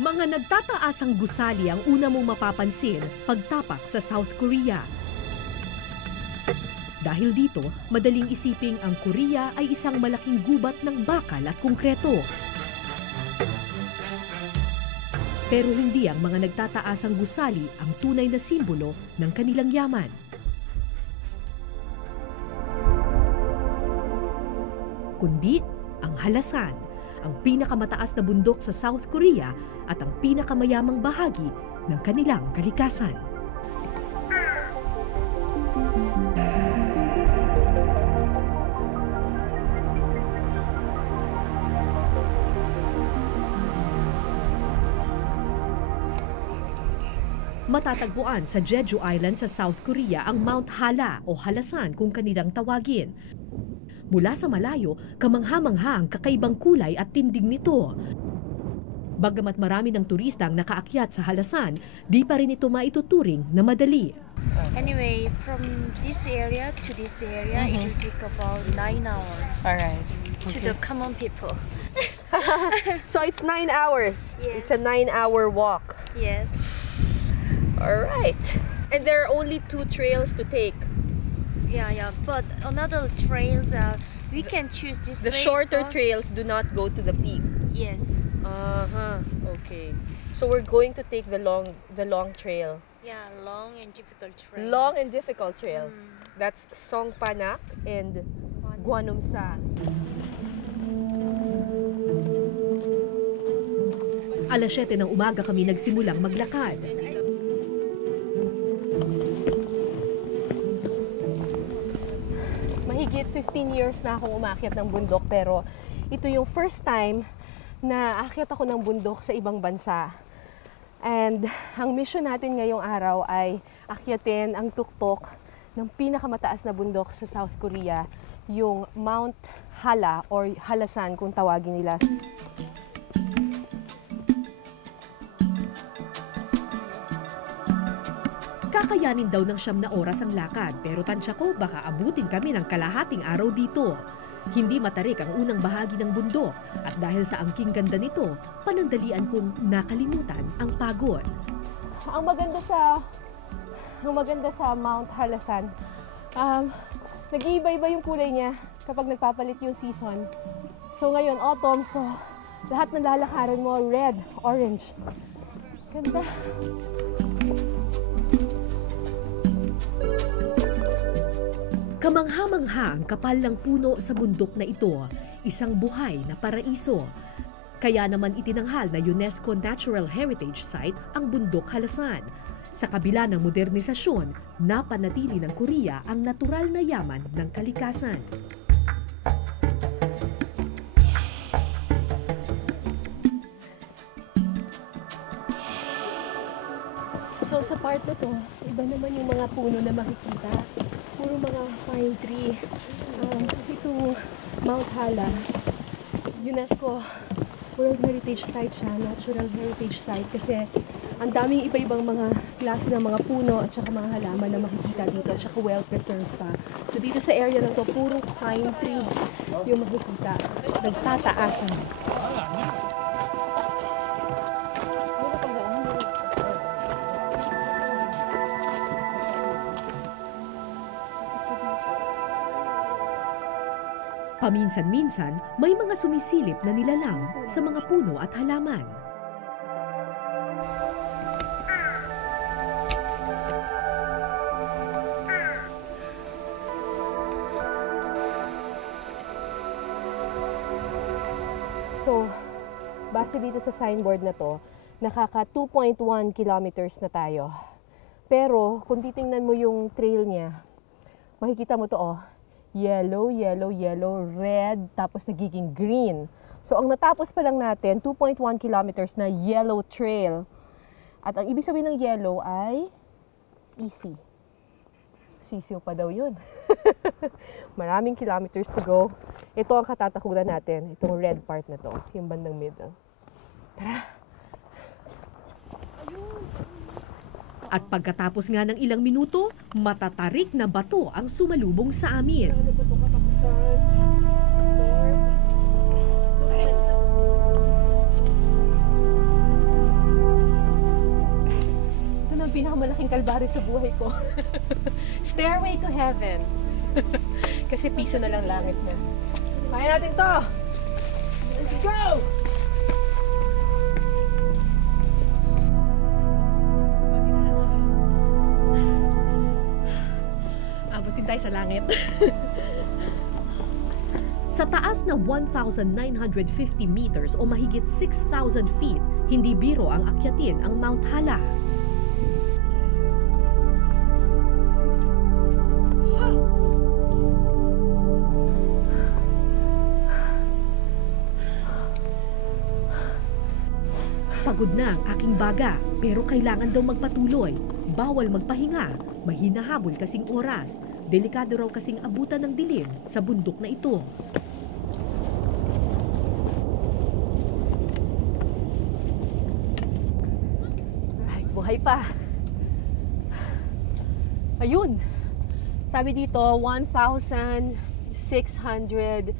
Mga nagtataasang gusali ang una mong mapapansin pagtapak sa South Korea. Dahil dito, madaling isiping ang Korea ay isang malaking gubat ng bakal at konkreto. Pero hindi ang mga nagtataasang gusali ang tunay na simbolo ng kanilang yaman. Kundi ang Halasan, ang pinakamataas na bundok sa South Korea at ang pinakamayamang bahagi ng kanilang kalikasan. Matatagpuan sa Jeju Island sa South Korea ang Mount Hala o Halasan kung kanilang tawagin. Mula sa malayo, kamangha-mangha ang kakaibang kulay at tindig nito. Bagamat marami ng turista ang nakaakyat sa Halasan, di pa rin ito maituturing na madali. Anyway, from this area to this area, it will take about 9 hours. Alright. To the common people. So it's 9 hours. Yes. It's a 9-hour walk. Yes. Alright. And there are only 2 trails to take. Yeah. But another trails, we can choose this The way shorter or- trails do not go to the peak. Yes. Okay. So we're going to take the long trail. Yeah, long and difficult trail. Long and difficult trail. That's Songpanak and Gwanumsa. Alas 7 ng umaga kami nagsimulang maglakad. Mahigit 15 years na akong umakyat ng bundok, pero ito yung first time na aakyat ako ng bundok sa ibang bansa. And ang mission natin ngayong araw ay akyatin ang tuktok ng pinakamataas na bundok sa South Korea, yung Mount Hala or Halasan kung tawagin nila. Kakayanin daw ng 9 na oras ang lakad, pero tansya ko baka abutin kami ng kalahating araw dito. Hindi matarik ang unang bahagi ng bundok at dahil sa angking ganda nito, panandalian kong nakalimutan ang pagod. Ang maganda sa Mount Halasan, nag-iiba-iba yung kulay niya kapag nagpapalit yung season. So ngayon, autumn, so lahat ng lalakaran mo, red, orange. Ganda. Kamangha-mangha ang kapal ng puno sa bundok na ito, isang buhay na paraiso. Kaya naman itinanghal na UNESCO Natural Heritage Site ang bundok Halasan. Sa kabila ng modernisasyon, napanatili ng Korea ang natural na yaman ng kalikasan. So sa part na to, iba naman yung mga puno na makikita. Puro mga pine tree. Itong Mount Hala, UNESCO World Heritage Site siya, Natural Heritage Site, kasi ang daming iba-ibang mga klase ng mga puno at saka mga halaman na makikita dito at saka well-preserved pa. So dito sa area na to, puro pine tree yung makikita. Nagtataasan. Paminsan-minsan, may mga sumisilip na nilalang sa mga puno at halaman. So, base dito sa signboard na to, nakaka 2.1 kilometers na tayo. Pero, kung titingnan mo yung trail niya, makikita mo to, yellow, yellow, yellow, red, tapos nagiging green. So, ang natapos pa lang natin, 2.1 kilometers na yellow trail. At ang ibig sabihin ng yellow ay easy. Sisiw pa daw yun. Maraming kilometers to go. Ito ang katatakutan natin, itong red part na to, yung bandang middle. Tara! At pagkatapos nga ng ilang minuto, matatarik na bato ang sumalubong sa amin. pinakamalaking kalbaryo sa buhay ko. Stairway to heaven. Kasi piso na lang langit na. Kaya natin to! Let's go! Abutin tayo sa langit. Sa taas na 1,950 meters o mahigit 6,000 feet, hindi biro ang akyatin ang Mount Hala. Pagod na ang aking baga, pero kailangan daw magpatuloy. Bawal magpahinga, may hinahabol kasing oras. Delikado raw kasing abutan ng dilim sa bundok na ito. Ay, buhay pa. Ayun. Sabi dito, 1,600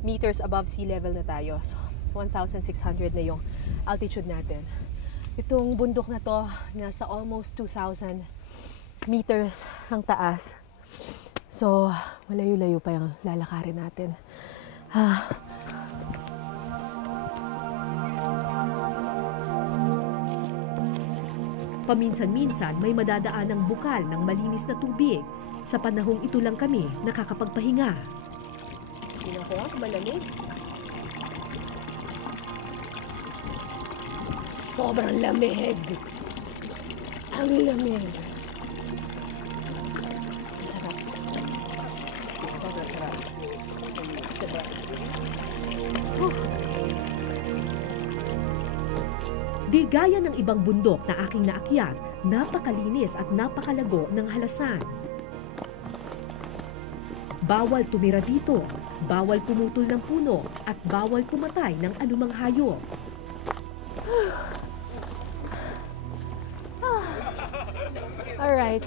meters above sea level na tayo. So, 1,600 na yung altitude natin. Itong bundok na to, nasa almost 2,000 meters ang taas. So, malayo-layo pa yung lalakarin natin. Paminsan-minsan may madadaan ng bukal ng malinis na tubig. Sa panahong ito lang kami nakakapagpahinga. Tingnan ko, malamig. Sobrang lamig. Ang lamig. Sarap. Sobrang sarap. It's the best. Di gaya ng ibang bundok na aking naakyat, napakalinis at napakalago ng halasan. Bawal tumira dito, bawal pumutol ng puno, at bawal pumatay ng anumang hayop. Alright.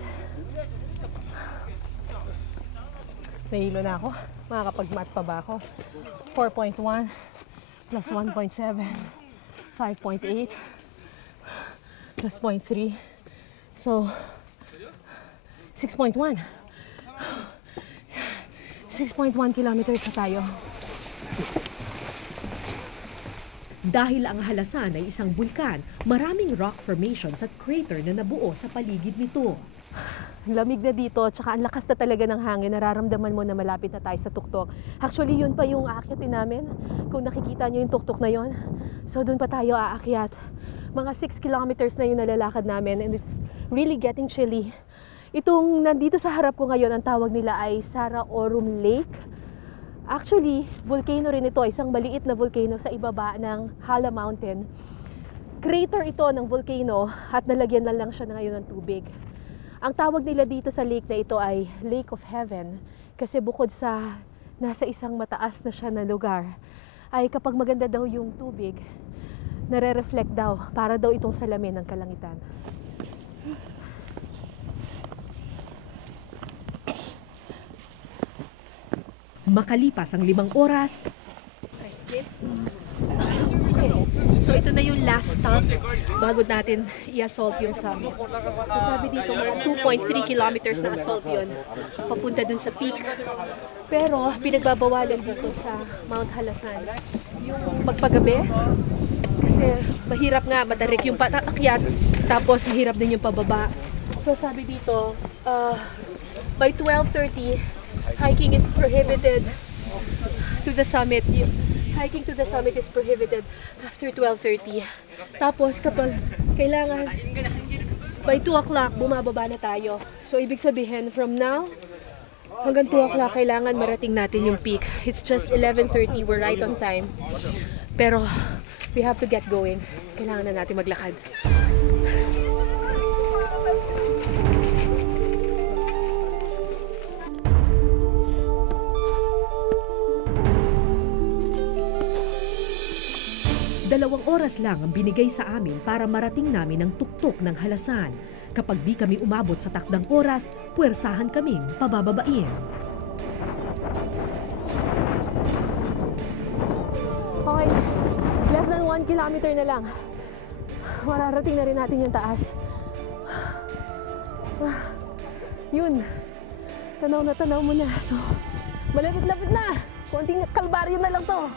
Nahilo na ako. Makakapag-math pa ba ako? 4.1 plus 1.7, 5.8 plus 0.3. So, 6.1. 6.1 kilometers na tayo. Dahil ang halasan ay isang bulkan, maraming rock formations at crater na nabuo sa paligid nito. Lamig na dito, tsaka ang lakas na talaga ng hangin. Nararamdaman mo na malapit na tayo sa tuktok. Actually, yun pa yung aakyatin namin. Kung nakikita nyo yung tuktok na yun. So, dun pa tayo aakyat. Mga 6 kilometers na yung nalalakad namin and it's really getting chilly. Itong nandito sa harap ko ngayon, ang tawag nila ay Sara Orum Lake. Actually, volcano rin ito, isang maliit na volcano sa ibaba ng Hala Mountain. Crater ito ng volcano at nalagyan lang siya na ngayon ng tubig. Ang tawag nila dito sa lake na ito ay Lake of Heaven kasi bukod sa nasa isang mataas na siya na lugar, ay kapag maganda daw yung tubig, nare-reflect daw para daw itong salamin ng kalangitan. Makalipas ang 5 oras, So ito na yung last stop bago natin i-assault yung summit. So sabi dito mga 2.3 kilometers na assault yun papunta dun sa peak. Pero pinagbabawalan dito sa Mount Halasan yung magpagabi kasi mahirap nga, matarik yung paakyat tapos mahirap din yung pababa. So sabi dito by 12:30 hiking is prohibited to the summit. Hiking to the summit is prohibited after 12:30. Tapos kapag kailangan by 2 o'clock bumababa na tayo. So ibig sabihin from now hanggang 2 o'clock kailangan marating natin yung peak. It's just 11:30, we're right on time. Pero we have to get going. Kailangan na natin maglakad. Dalawang oras lang ang binigay sa amin para marating namin ang tuktok ng halasan. Kapag di kami umabot sa takdang oras, puwersahan kaming pabababain. Okay, less than 1 kilometer na lang. Mararating na rin natin yung taas. Yun. Tanaw mo na. So, malapit-lapit na. Konting kalbaryo na lang to.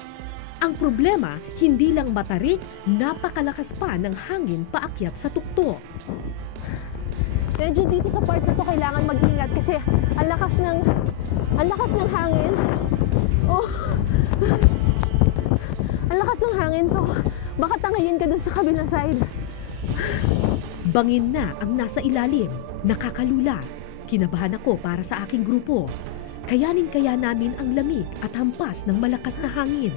Ang problema, hindi lang matarik, napakalakas pa ng hangin paakyat sa tuktok. Medyo dito sa part na to kailangan mag-ingat kasi ang lakas ng hangin. Oh. Ang lakas ng hangin, so baka tangayin ka dun sa kabilang side. Bangin na ang nasa ilalim, nakakalula. Kinabahan ako para sa aking grupo. Kayanin kaya namin ang lamig at hampas ng malakas na hangin.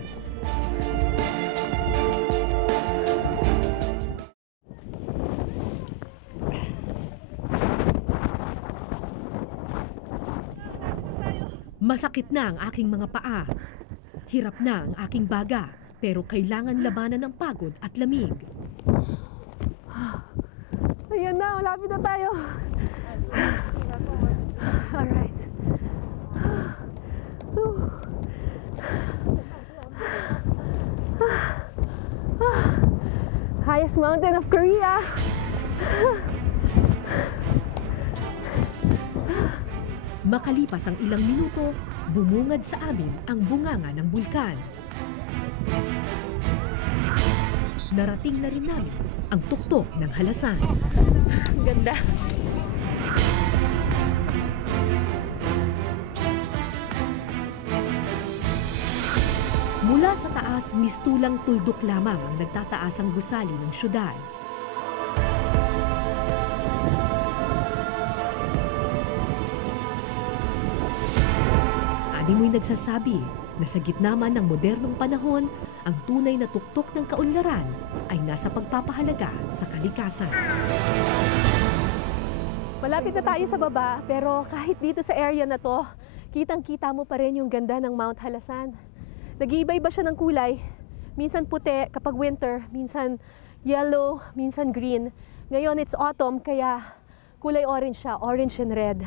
Masakit na ang aking mga paa. Hirap na ang aking baga, pero kailangan labanan ng pagod at lamig. Ayan na, malapit na tayo. Alright. Highest mountain of Korea. Makalipas ang ilang minuto, bumungad sa amin ang bunganga ng bulkan. Narating na rin namin ang tuktok ng halasan. Ganda. Mula sa taas, mistulang tuldok lamang ang nagtataas ang gusali ng syudad. Ani mo'y nagsasabi na sa gitna man ng modernong panahon, ang tunay na tuktok ng kaunlaran ay nasa pagpapahalaga sa kalikasan. Malapit na tayo sa baba, pero kahit dito sa area na to, kitang-kita mo pa rin yung ganda ng Mount Halasan. Nag-iiba-iba siya ng kulay. Minsan puti kapag winter, minsan yellow, minsan green. Ngayon it's autumn, kaya kulay orange siya, orange and red.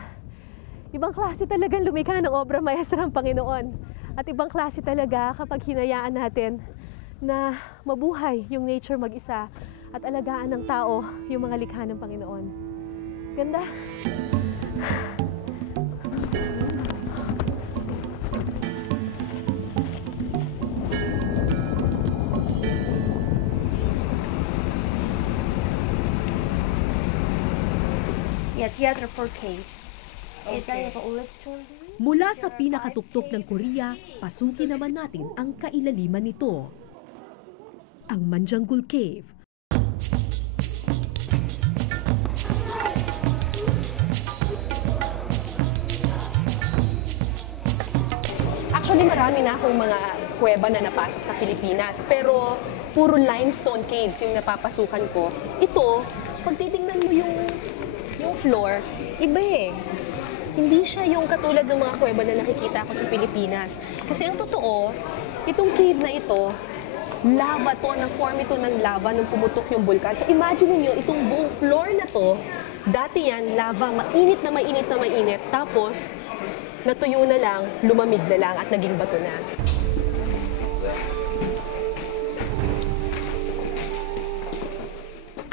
Ibang klase talagang lumikha ng obra maestra ng Panginoon. At ibang klase talaga kapag hinayaan natin na mabuhay yung nature mag-isa at alagaan ng tao yung mga likha ng Panginoon. Ganda! Yeah, Theater for Caves. Mula sa pinakatuktok ng Korea, pasukin naman natin ang kailaliman nito. Ang Manjanggul Cave. Actually, marami na akong mga kuweba na napasok sa Pilipinas, pero puro limestone caves yung napapasukan ko. Ito, pag titingnan mo yung floor, iba eh. Hindi siya yung katulad ng mga kuweba na nakikita ko sa Pilipinas. Kasi ang totoo, itong cave na ito, lava to, na-form ito ng lava nung pumutok yung bulkan. So imagine niyo itong buong floor na to, dati yan, lava, mainit na mainit na mainit. Tapos, natuyo na lang, lumamig na lang at naging bato na.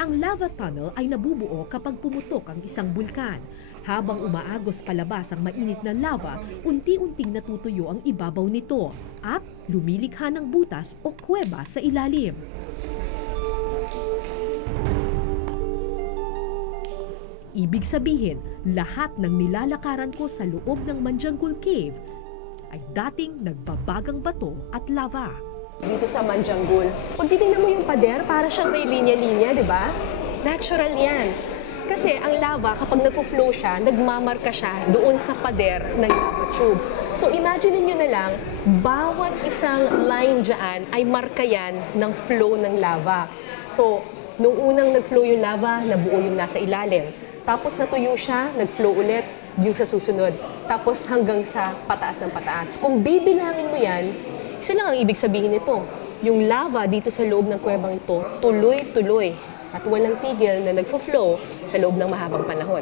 Ang lava tunnel ay nabubuo kapag pumutok ang isang bulkan. Habang umaagos palabas ang mainit na lava, unti-unting natutuyo ang ibabaw nito at lumilikha ng butas o kuweba sa ilalim. Ibig sabihin, lahat ng nilalakaran ko sa loob ng Manjanggul Cave ay dating nagbabagang bato at lava. Dito sa Manjanggul, pag titingnan mo yung pader, para siyang may linya-linya, di ba? Natural yan. Kasi ang lava, kapag nagpo-flow siya, nagmamarka siya doon sa pader ng lava tube. So imagine niyo na lang, bawat isang line dyan ay marka yan ng flow ng lava. So, nung unang nag-flow yung lava, nabuo yung nasa ilalim. Tapos natuyo siya, nag-flow ulit yung sa susunod. Tapos hanggang sa pataas ng pataas. Kung bibilangin mo yan, isa lang ang ibig sabihin nito. Yung lava dito sa loob ng kuwebang ito, tuloy-tuloy at walang tigil na nagfo-flow sa loob ng mahabang panahon.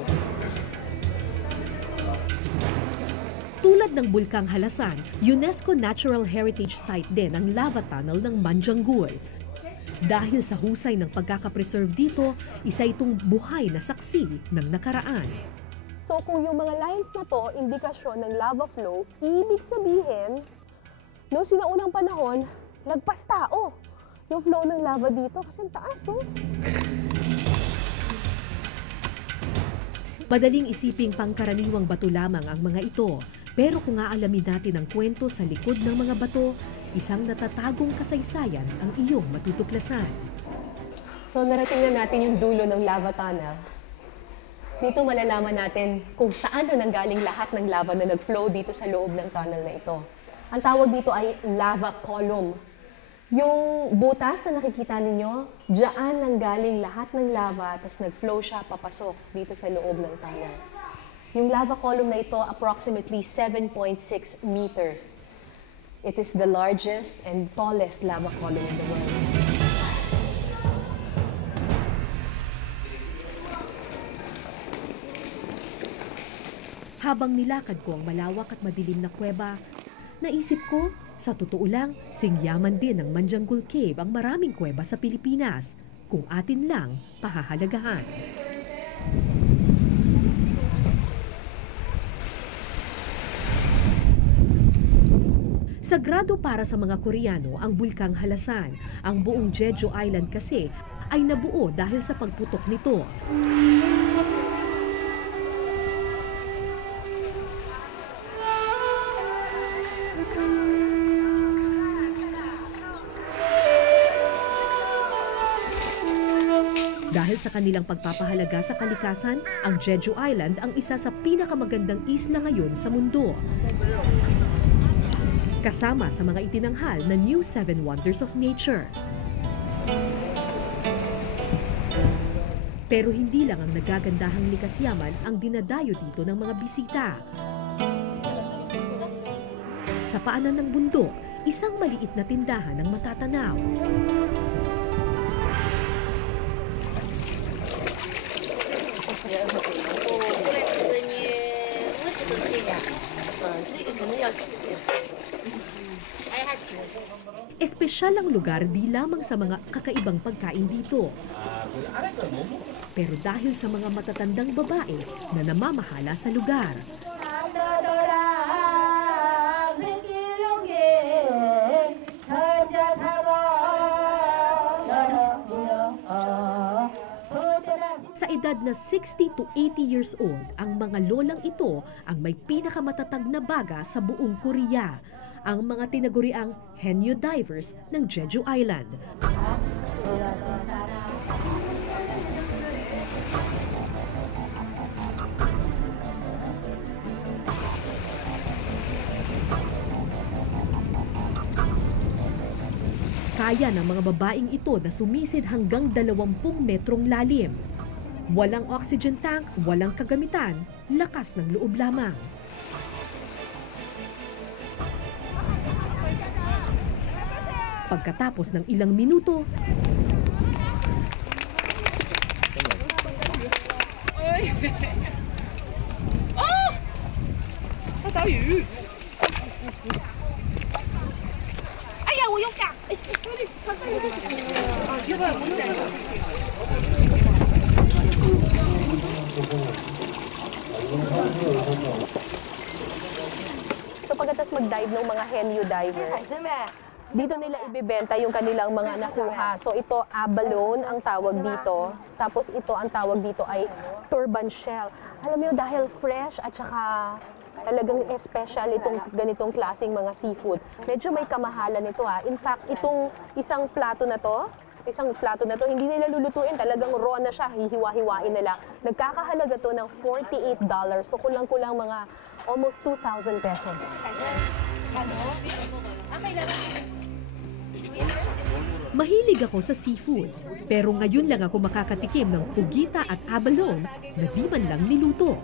Tulad ng Bulkang Halasan, UNESCO Natural Heritage Site din ang lava tunnel ng Manjanggul. Dahil sa husay ng pagkakapreserve dito, isa itong buhay na saksi ng nakaraan. So kung yung mga lines na to, indikasyon ng lava flow, ibig sabihin, noong sinaunang panahon, lagpas tao yung flow ng lava dito kasi ang taas, oh. Madaling isiping pangkaraniwang bato lamang ang mga ito. Pero kung aalamin natin ang kwento sa likod ng mga bato, isang natatagong kasaysayan ang iyong matutuklasan. So narating na natin yung dulo ng lava tunnel. Dito malalaman natin kung saan na nanggaling lahat ng lava na nag-flow dito sa loob ng tunnel na ito. Ang tawag dito ay lava column. Yung butas na nakikita ninyo, diyan nanggaling lahat ng lava, tapos nag-flow siya papasok dito sa loob ng tunnel. Yung lava column na ito, approximately 7.6 meters. It is the largest and tallest lava column in the world. Habang nilakad ko ang malawak at madilim na kuweba, naisip ko, sa totoo lang, singyaman din ng Manjanggul Cave ang maraming kuweba sa Pilipinas, kung atin lang pahahalagahan. Sagrado para sa mga Koreano ang bulkang Halasan. Ang buong Jeju Island kasi ay nabuo dahil sa pagputok nito. Dahil sa kanilang pagpapahalaga sa kalikasan, ang Jeju Island ang isa sa pinakamagandang isla ngayon sa mundo. Kasama sa mga itinanghal na New Seven Wonders of Nature. Pero hindi lang ang nagagandahang likas yaman ang dinadayo dito ng mga bisita. Sa paanan ng bundok, isang maliit na tindahan ang matatanaw. Espesyal ang lugar di lamang sa mga kakaibang pagkain dito. Pero dahil sa mga matatandang babae na namamahala sa lugar. Sa edad na 60 to 80 years old, ang mga lolang ito ang may pinakamatatag na baga sa buong Korea, ang mga tinaguriang Haenyeo divers ng Jeju Island. Kaya ng mga babaeng ito na sumisid hanggang 20 metrong lalim. Walang oxygen tank, walang kagamitan, lakas ng loob lamang. Pagkatapos ng ilang minuto, So pagkatapos mag-dive ng mga Haenyeo diver, dito nila ibebenta yung kanilang mga nakuha. So ito, abalone ang tawag dito. Tapos ito, ang tawag dito ay turban shell. Alam mo, dahil fresh at saka talagang special itong ganitong klaseng mga seafood. Medyo may kamahalan ito ha. In fact, itong isang plato na to, hindi nila lulutuin, talagang raw na siya, hihiwa-hiwain nila. Nagkakahalaga to ng $48. So kulang-kulang mga almost 2,000 pesos. mahilig ako sa seafoods. Pero ngayon lang ako makakatikim ng pugita at abalone na di man lang niluto.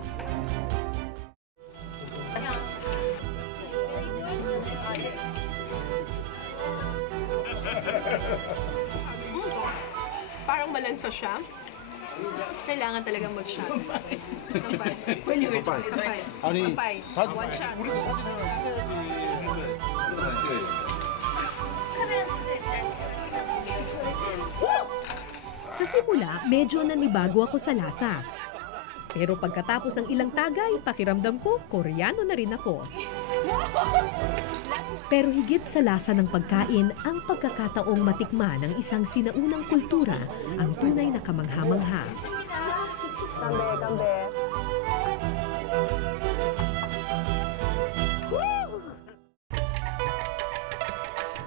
Parang malansa siya. Kailangan talagang mag-shot. Tampay. Tampay. Tampay. One shot. Sa simula, medyo nanibago ako sa lasa. Pero pagkatapos ng ilang tagay, pakiramdam ko, Koreano na rin ako. Pero higit sa lasa ng pagkain, ang pagkakataong matikman ng isang sinaunang kultura ang tunay na kamangha-mangha. Kambe.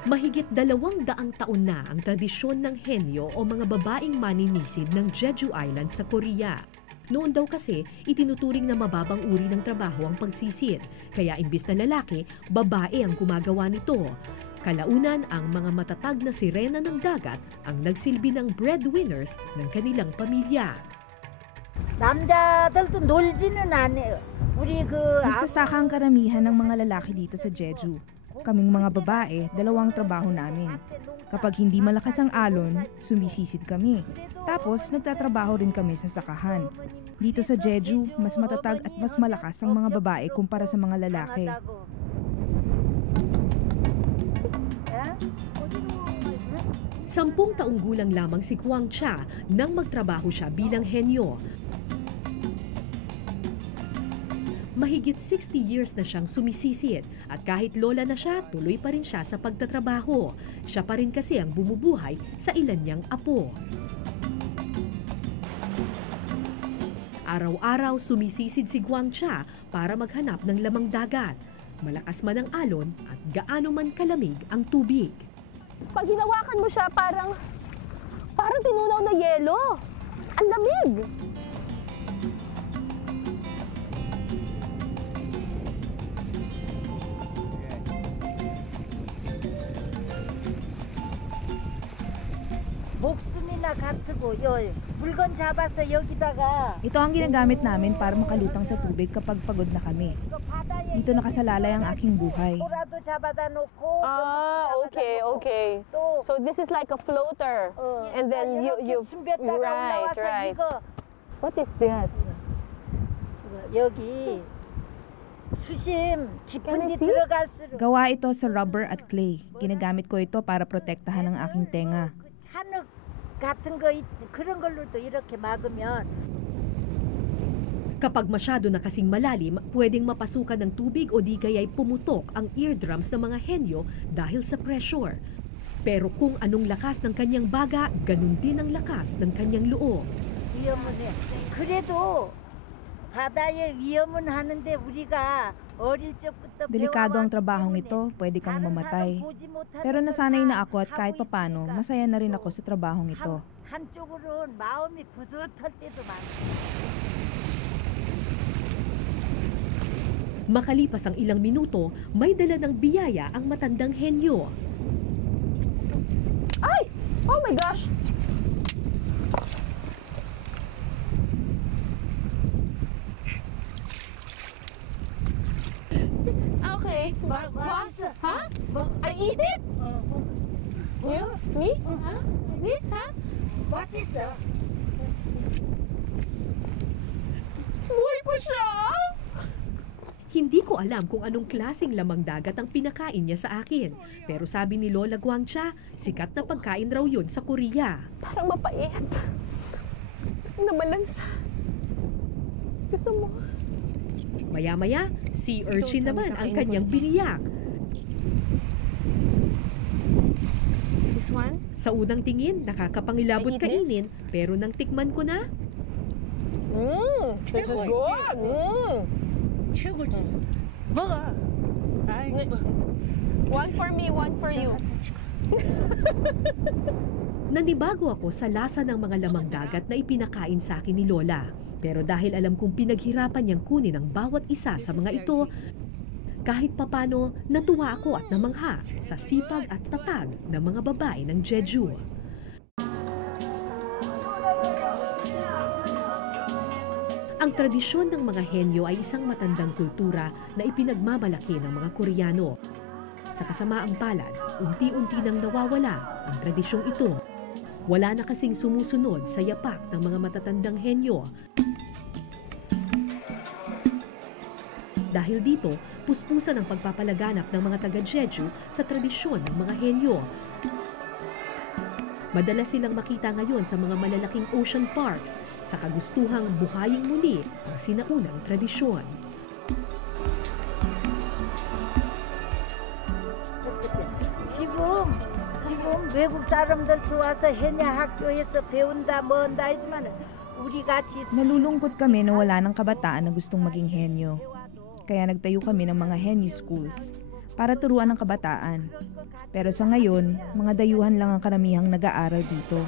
Mahigit 200 taon na ang tradisyon ng henyo o mga babaeng maninisid ng Jeju Island sa Korea. Noon daw kasi, itinuturing na mababang uri ng trabaho ang pagsisid. Kaya imbis na lalaki, babae ang gumagawa nito. Kalaunan, ang mga matatag na sirena ng dagat ang nagsilbi ng breadwinners ng kanilang pamilya. 남자들도 놀지는 않아요. 우리 그 Nagsasaka ang karamihan ng mga lalaki dito sa Jeju. Kaming mga babae, 2 trabaho namin. Kapag hindi malakas ang alon, sumisisid kami. Tapos nagtatrabaho rin kami sa sakahan. Dito sa Jeju, mas matatag at mas malakas ang mga babae kumpara sa mga lalaki. Sampung taong gulang lamang si Kwang Cha nang magtrabaho siya bilang henyo. Mahigit 60 years na siyang sumisisid at kahit lola na siya, tuloy pa rin siya sa pagtatrabaho. Siya pa rin kasi ang bumubuhay sa ilan niyang apo. Araw-araw sumisisid si Kwang Cha para maghanap ng lamang dagat. Malakas man ang alon at gaano man kalamig ang tubig. Pag hinawakan mo siya, parang tinunaw na yelo. Ang lamig! 목숨이나 같고 요 물건 잡아서 여기다가 Ito ang ginagamit namin para makalutang sa tubig kapag pagod na kami. 이거 바다에 Dito nakasalalay ang aking buhay. 소라도 잡아다 놓고 Okay. 또 So this is like a floater. And then you 숨겼다가 올라와서 right. 이거 What is that? 여기 수심 깊은 Can I 데 see? 들어갈수록 Gawa ito sa rubber at clay. Ginagamit ko ito para protektahan ang aking tenga. 그 찬흙 같은 거 그런 걸로도 이렇게 막으면 Kapag masyado na kasing malalim, pwedeng mapasukan ng tubig o di kaya'y pumutok ang eardrums ng mga henyo dahil sa pressure. Pero kung anong lakas ng kanyang baga, ganun din ang lakas ng kanyang loob. 위험은 해. 그래도 바다에 위험은 하는데 우리가 어릴 적부터 Delikado ang 배워왔기 trabahong 때문에 ito, pwede kang 다른 mamatay. 사람 보지 못하는 Pero 걸 nasanay na 다 ako at kahit 하고 papano, 있으니까 masaya na rin ako sa trabahong ito. 한쪽으로는 마음이 부들털 때도 많아. Makalipas ang ilang minuto, may dala ng biyaya ang matandang henyo. Ay! Oh my gosh! Okay. What? Huh? I eat it? You? Me? Huh? This, huh? What is that? Buhay pa siya! Hindi ko alam kung anong klaseng lamang dagat ang pinakain niya sa akin. Pero sabi ni Lola Kwang Cha, sikat na pagkain raw yun sa Korea. Parang mapait. Nabalansa. Gusto mo? Maya-maya, sea urchin naman ang kanyang biniyak. This one? Sa unang tingin, nakakapangilabot I eat kainin, pero nang tikman ko na, This is good! 최고지. 먹어. 아이, One for me, one for you. nanibago ako sa lasa ng mga lamang dagat na ipinakain sa akin ni Lola. Pero dahil alam kong pinaghirapan niyang kunin ang bawat isa sa mga ito, kahit papano natuwa ako at namangha sa sipag at tatag ng mga babae ng Jeju. Ang tradisyon ng mga henyo ay isang matandang kultura na ipinagmamalaki ng mga Koreano. Sa kasamaang palad, unti-unti nang nawawala ang tradisyong ito. Wala na kasing sumusunod sa yapak ng mga matatandang henyo. Dahil dito, puspusan ang pagpapalaganap ng mga taga-Jeju sa tradisyon ng mga henyo. Madalas silang makita ngayon sa mga malalaking ocean parks sa kagustuhang buhayin muli ang sinaunang tradisyon. 지금 외국 사람들 들어와서 해녀 학교에서 배운다 뭐한다 하지만 우리 같이 Nalulungkot kami na wala ng kabataan na gustong maging henyo. Kaya nagtayo kami ng mga henyo schools para turuan ang kabataan. Pero sa ngayon, mga dayuhan lang ang karamihang nag-aaral dito.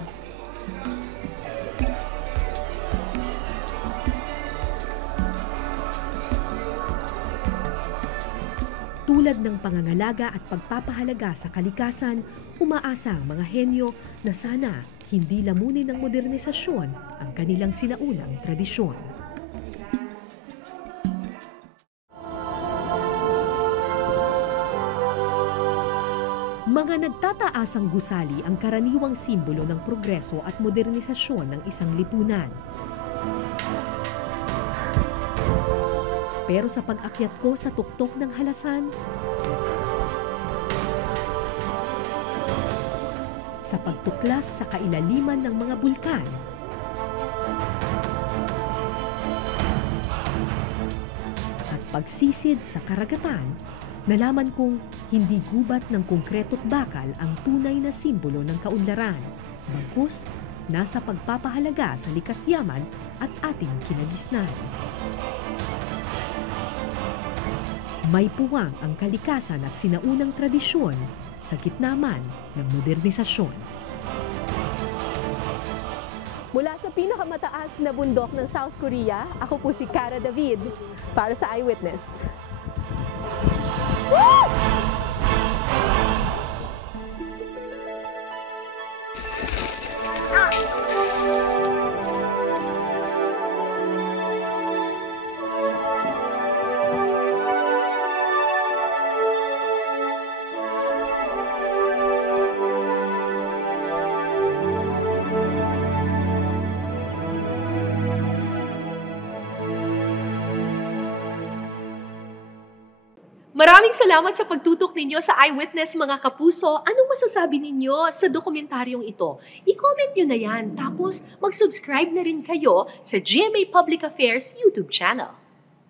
Tulad ng pangangalaga at pagpapahalaga sa kalikasan, umaasa ang mga henyo na sana hindi lamunin ng modernisasyon ang kanilang sinaunang tradisyon. Mga nagtataasang gusali ang karaniwang simbolo ng progreso at modernisasyon ng isang lipunan. Pero sa pag-akyat ko sa tuktok ng halasan, sa pagtuklas sa kailaliman ng mga bulkan, at pagsisid sa karagatan, nalaman kong hindi gubat ng konkreto't bakal ang tunay na simbolo ng kaunlaran. Bagkus, nasa pagpapahalaga sa likas yaman at ating kinagisnan. May puwang ang kalikasan at sinaunang tradisyon sa gitna man ng modernisasyon. Mula sa pinakamataas na bundok ng South Korea, ako po si Cara David para sa Eyewitness. Maraming salamat sa pagtutok ninyo sa Eyewitness, mga kapuso. Anong masasabi ninyo sa dokumentaryong ito? I-comment nyo na yan. Tapos mag-subscribe na rin kayo sa GMA Public Affairs YouTube channel.